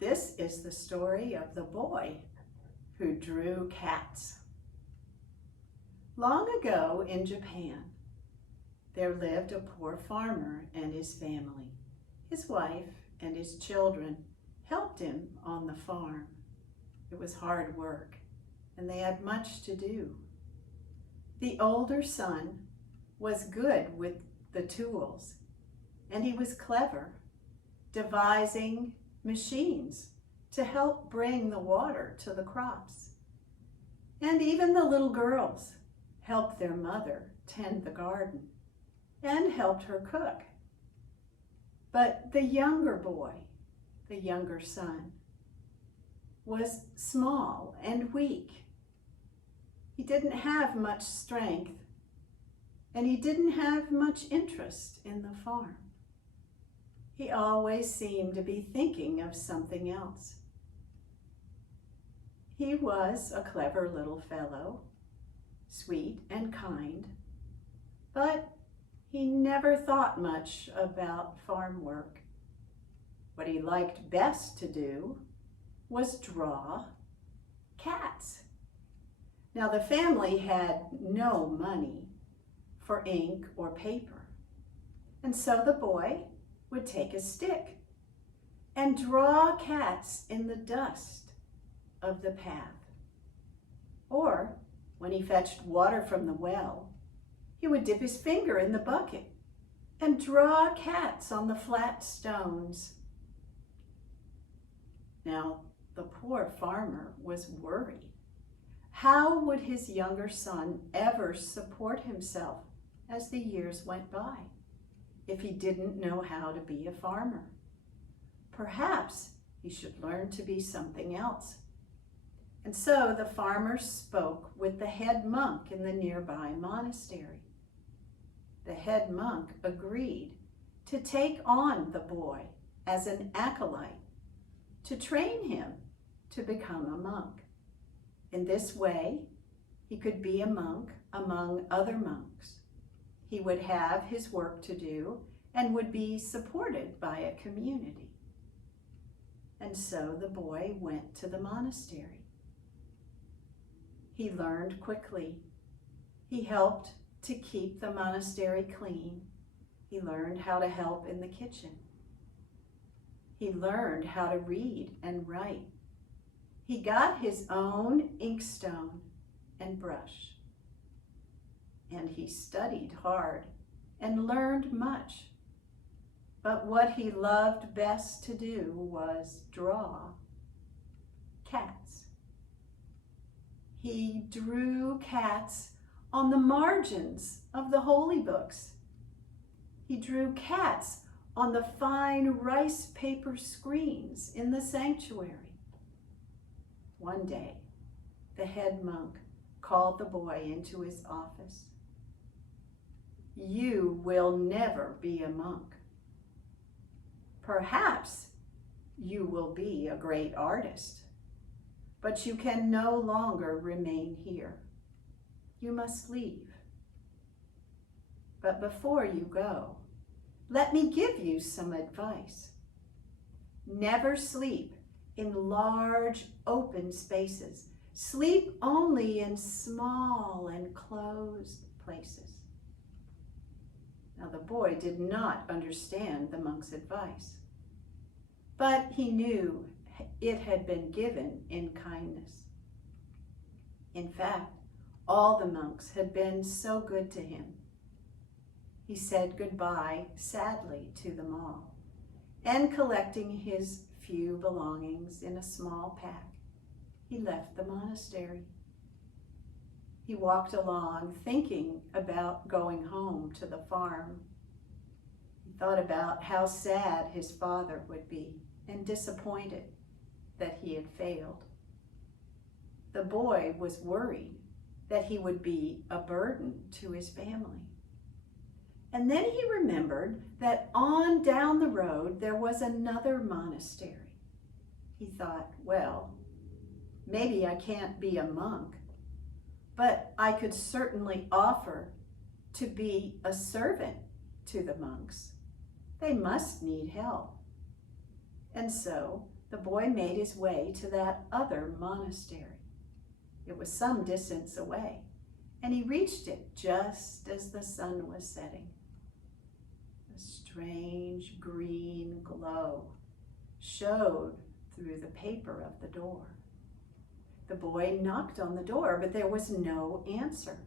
This is the story of the boy who drew cats. Long ago in Japan, there lived a poor farmer and his family. His wife and his children helped him on the farm. It was hard work, and they had much to do. The older son was good with the tools, and he was clever, devising machines to help bring the water to the crops. And even the little girls helped their mother tend the garden and helped her cook. But the younger boy, the younger son, was small and weak. He didn't have much strength, and he didn't have much interest in the farm. He always seemed to be thinking of something else. He was a clever little fellow, sweet and kind, but he never thought much about farm work. What he liked best to do was draw cats. Now, the family had no money for ink or paper, and so the boy would take a stick and draw cats in the dust of the path. Or, when he fetched water from the well, he would dip his finger in the bucket and draw cats on the flat stones. Now, the poor farmer was worried. How would his younger son ever support himself as the years went by if he didn't know how to be a farmer? Perhaps he should learn to be something else. And so the farmer spoke with the head monk in the nearby monastery. The head monk agreed to take on the boy as an acolyte, to train him to become a monk. In this way, he could be a monk among other monks. He would have his work to do and would be supported by a community. And so the boy went to the monastery. He learned quickly. He helped to keep the monastery clean. He learned how to help in the kitchen. He learned how to read and write. He got his own inkstone and brush. And he studied hard and learned much. But what he loved best to do was draw cats. He drew cats on the margins of the holy books. He drew cats on the fine rice paper screens in the sanctuary. One day, the head monk called the boy into his office. "You will never be a monk. Perhaps you will be a great artist, but you can no longer remain here. You must leave. But before you go, let me give you some advice. Never sleep in large open spaces. Sleep only in small and closed places." Now the boy did not understand the monk's advice, but he knew it had been given in kindness. In fact, all the monks had been so good to him. He said goodbye sadly to them all, and collecting his few belongings in a small pack, he left the monastery. He walked along thinking about going home to the farm. He thought about how sad his father would be and disappointed that he had failed. The boy was worried that he would be a burden to his family. And then he remembered that on down the road there was another monastery. He thought, well, maybe I can't be a monk, but I could certainly offer to be a servant to the monks. They must need help. And so the boy made his way to that other monastery. It was some distance away, and he reached it just as the sun was setting. A strange green glow showed through the paper of the door. The boy knocked on the door, but there was no answer.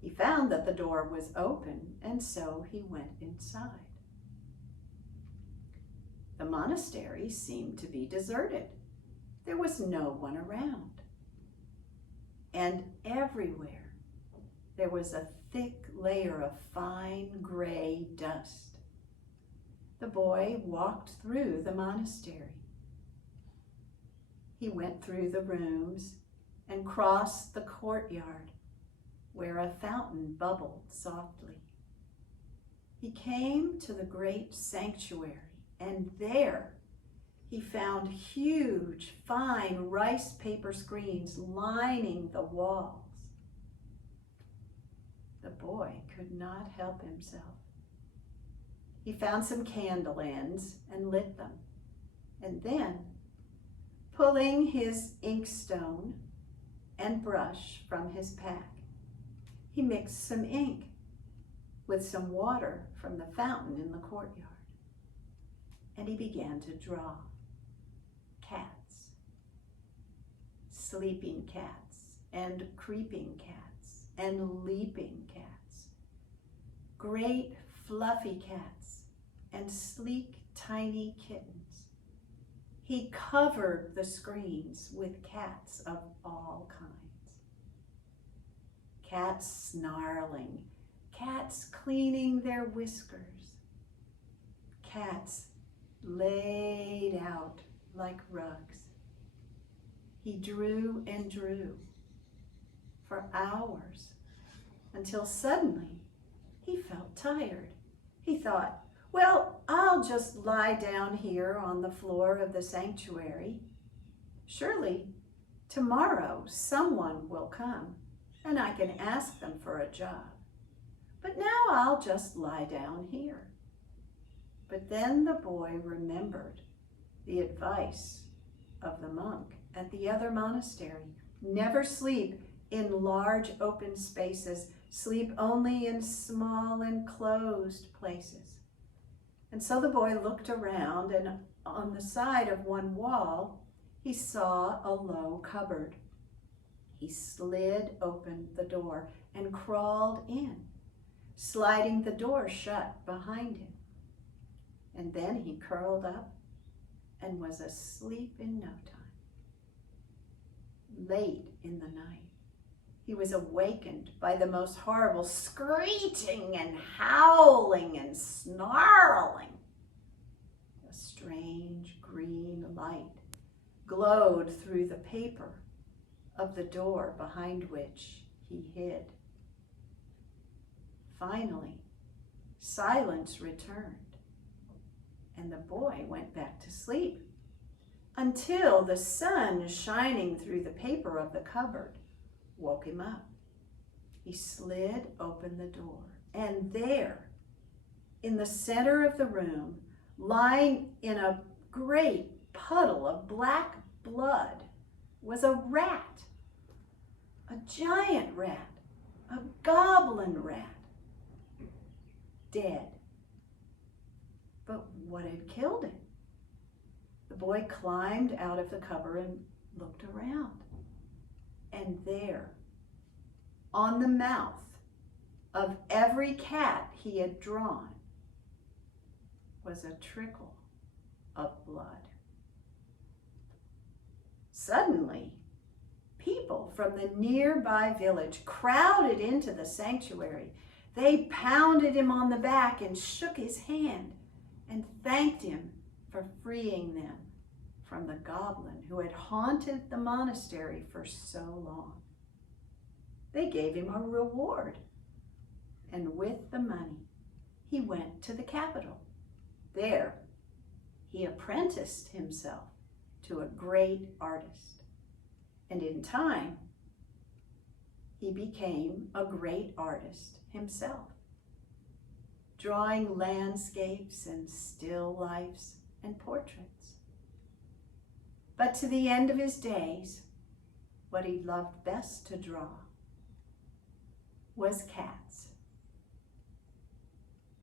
He found that the door was open, and so he went inside. The monastery seemed to be deserted. There was no one around. And everywhere there was a thick layer of fine gray dust. The boy walked through the monastery. He went through the rooms and crossed the courtyard where a fountain bubbled softly. He came to the great sanctuary, and there he found huge, fine rice paper screens lining the walls. The boy could not help himself. He found some candle ends and lit them, and then, pulling his inkstone and brush from his pack, he mixed some ink with some water from the fountain in the courtyard, and he began to draw cats, sleeping cats, and creeping cats, and leaping cats, great fluffy cats, and sleek tiny kittens. He covered the screens with cats of all kinds. Cats snarling, cats cleaning their whiskers, cats laid out like rugs. He drew and drew for hours until suddenly he felt tired. He thought, well, I'll just lie down here on the floor of the sanctuary. Surely tomorrow someone will come and I can ask them for a job. But now I'll just lie down here. But then the boy remembered the advice of the monk at the other monastery. Never sleep in large open spaces. Sleep only in small enclosed places. And so the boy looked around, and on the side of one wall, he saw a low cupboard. He slid open the door and crawled in, sliding the door shut behind him. And then he curled up and was asleep in no time. Late in the night, he was awakened by the most horrible screeching and howling and snarling. A strange green light glowed through the paper of the door behind which he hid. Finally, silence returned, and the boy went back to sleep until the sun shining through the paper of the cupboard woke him up. He slid open the door, and there, in the center of the room, lying in a great puddle of black blood, was a rat, a giant rat, a goblin rat, dead. But what had killed it? The boy climbed out of the cupboard and looked around. And there, on the mouth of every cat he had drawn, was a trickle of blood. Suddenly, people from the nearby village crowded into the sanctuary. They pounded him on the back and shook his hand and thanked him for freeing them from the goblin who had haunted the monastery for so long. They gave him a reward, and with the money, he went to the capital. There, he apprenticed himself to a great artist, and in time, he became a great artist himself, drawing landscapes and still lifes and portraits. But to the end of his days, what he loved best to draw was cats.